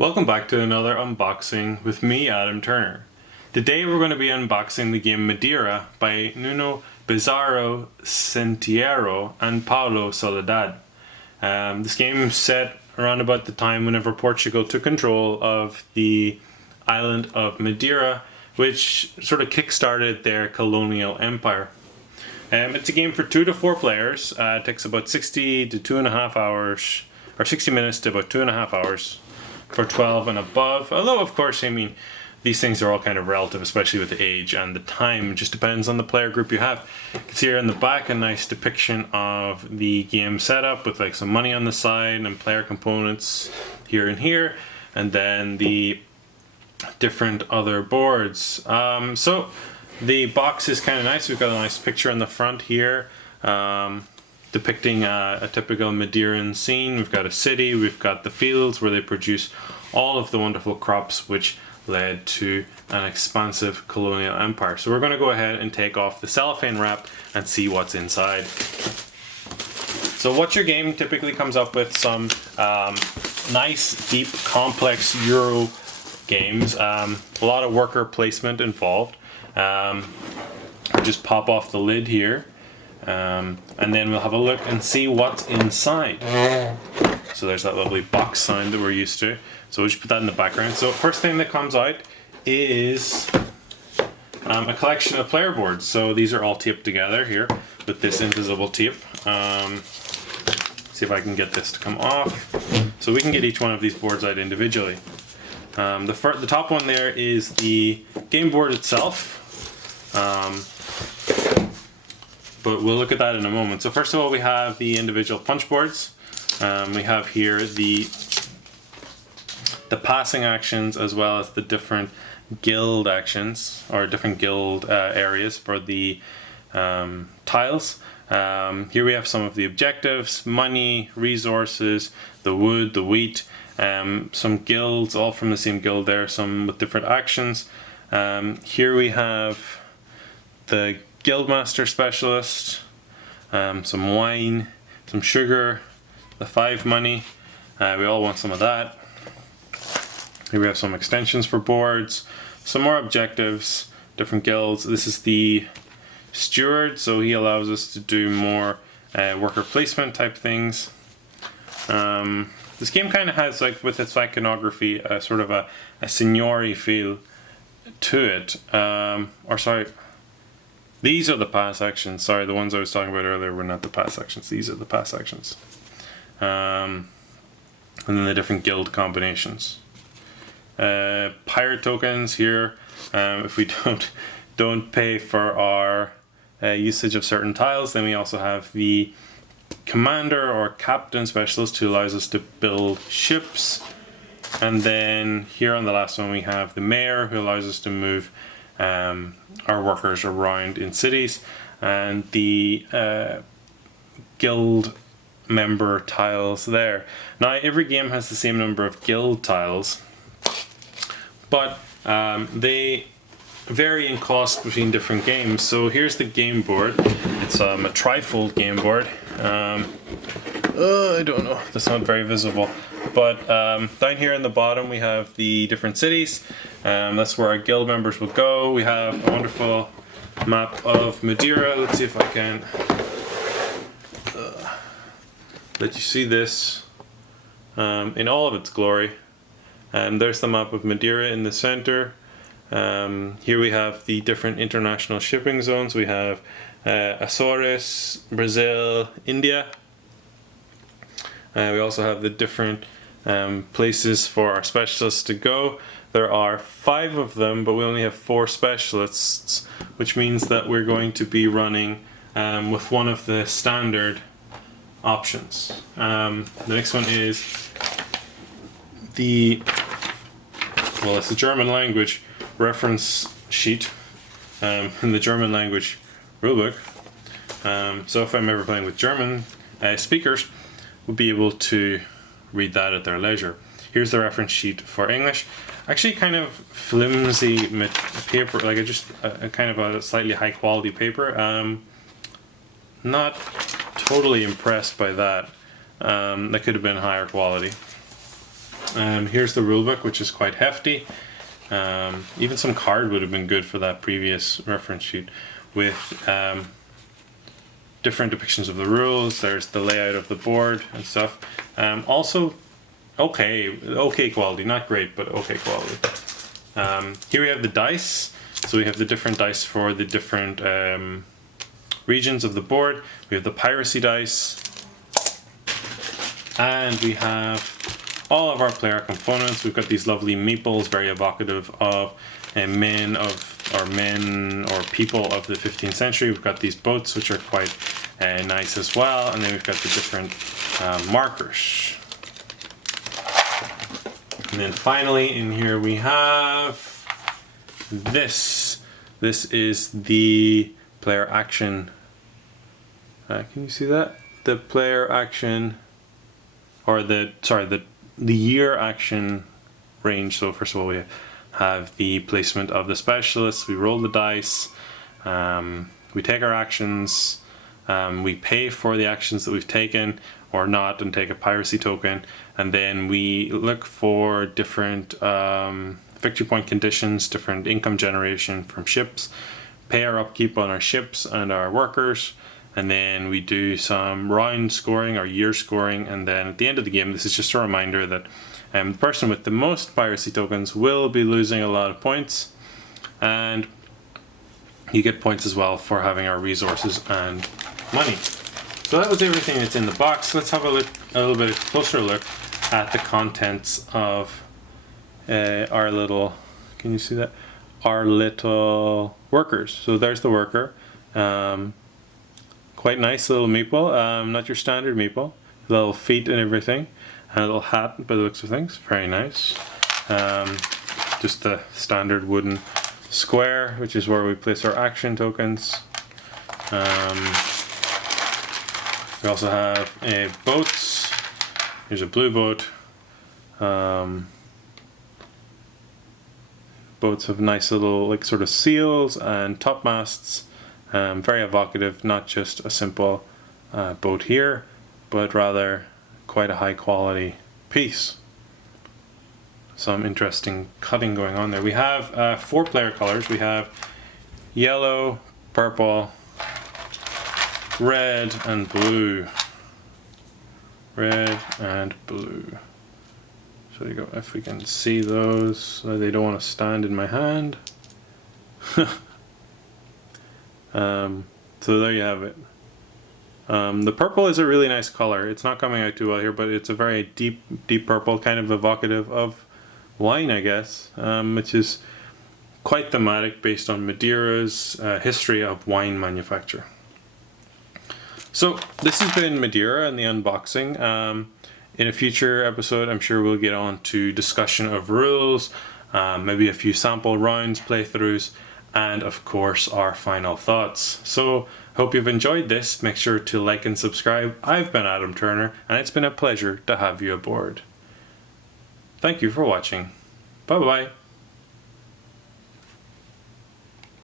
Welcome back to another unboxing with me, Adam Turner. Today we're going to be unboxing the game Madeira by Nuno Bizarro Sentiero and Paulo Soledad. This game is set around about the time whenever Portugal took control of the island of Madeira, which sort of kick-started their colonial empire. It's a game for 2 to 4 players. It takes about 60 to 2.5 hours, or 60 minutes to about 2.5 hours for 12 and above. Although, of course, I mean, these things are all kind of relative, especially with the age and the time. It just depends on the player group you have. You can see here in the back a nice depiction of the game setup with like some money on the side and player components here and here, and then the different other boards. So the box is kind of nice. We've got a nice picture on the front here depicting a typical Madeiran scene. We've got a city, we've got the fields where they produce all of the wonderful crops which led to an expansive colonial empire. So we're going to go ahead and take off the cellophane wrap and see what's inside. So what your game typically comes up with some nice, deep, complex Euro games. A lot of worker placement involved. Just pop off the lid here. And then we'll have a look and see what's inside. So there's that lovely box sign that we're used to. So we'll just put that in the background. So first thing that comes out is a collection of player boards. So these are all taped together here with this invisible tape. See if I can get this to come off. So we can get each one of these boards out individually. The top one there is the game board itself. But we'll look at that in a moment. So first of all, we have the individual punch boards. We have here the passing actions as well as the different guild actions, or different guild areas for the tiles. Here we have some of the objectives: money, resources, the wood, the wheat, some guilds, all from the same guild there, some with different actions. Here we have the Guildmaster Specialist, some wine, some sugar, the 5 money. We all want some of that. Here we have some extensions for boards, some more objectives, different guilds. This is the Steward, so he allows us to do more worker placement type things. This game kind of has, like, with its iconography, sort of a signori feel to it. Or sorry, these are the pass actions. Sorry, the ones I was talking about earlier were not the pass actions. These are the pass actions. And then the different guild combinations. Pirate tokens here. If we don't pay for our usage of certain tiles, then we also have the Commander or Captain Specialist, who allows us to build ships. And then here on the last one we have the Mayor, who allows us to move our workers around in cities, and the guild member tiles there. Now every game has the same number of guild tiles, but they vary in cost between different games. So here's the game board. It's a trifold game board. I don't know, that's not very visible, but down here in the bottom we have the different cities. That's where our guild members will go. We have a wonderful map of Madeira. Let's see if I can let you see this in all of its glory. There's the map of Madeira in the center. Here we have the different international shipping zones. We have Azores, Brazil, India. We also have the different places for our specialists to go. There are 5 of them, but we only have 4 specialists, which means that we're going to be running with one of the standard options. The next one is it's the German language reference sheet in the German language rulebook. So if I'm ever playing with German speakers, we'll be able to read that at their leisure. Here's the reference sheet for English. Actually kind of flimsy paper, like a kind of a slightly high quality paper. Not totally impressed by that. That could have been higher quality. Here's the rulebook, which is quite hefty. Even some card would have been good for that previous reference sheet, with different depictions of the rules. There's the layout of the board and stuff. Also, okay quality, not great, but okay quality. Here we have the dice. So we have the different dice for the different regions of the board. We have the piracy dice, and we have all of our player components. We've got these lovely meeples, very evocative of men or people of the 15th century. We've got these boats, which are quite nice as well, and then we've got the different markers. And then finally in here we have this. This is the player action. Can you see that? The player action, or the year action range. So first of all, we have the placement of the specialists. We roll the dice. We take our actions. We pay for the actions that we've taken or not, and take a piracy token. And then we look for different victory point conditions, different income generation from ships, pay our upkeep on our ships and our workers, and then we do some round scoring or year scoring. And then at the end of the game, this is just a reminder that the person with the most piracy tokens will be losing a lot of points, and you get points as well for having our resources and money. So that was everything that's in the box. Let's have a little bit closer look at the contents of our little, can you see that? Our little workers. So there's the worker. Quite nice little meeple, not your standard meeple. Little feet and everything. And a little hat by the looks of things. Very nice. Just the standard wooden square, which is where we place our action tokens. We also have boats. Here's a blue boat. Boats have nice little like sort of seals and topmasts. Very evocative, not just a simple boat here, but rather quite a high quality piece. Some interesting cutting going on there. We have 4 player colors. We have yellow, purple, red and blue. Red and blue. So you go, if we can see those, they don't want to stand in my hand. So there you have it. The purple is a really nice color. It's not coming out too well here, but it's a very deep purple, kind of evocative of wine, I guess, which is quite thematic based on Madeira's history of wine manufacture. So this has been Madeira and the unboxing. In a future episode, I'm sure we'll get on to discussion of rules, maybe a few sample rounds, playthroughs, and of course our final thoughts. So hope you've enjoyed this. Make sure to like and subscribe. I've been Adam Turner, and it's been a pleasure to have you aboard. Thank you for watching. Bye bye.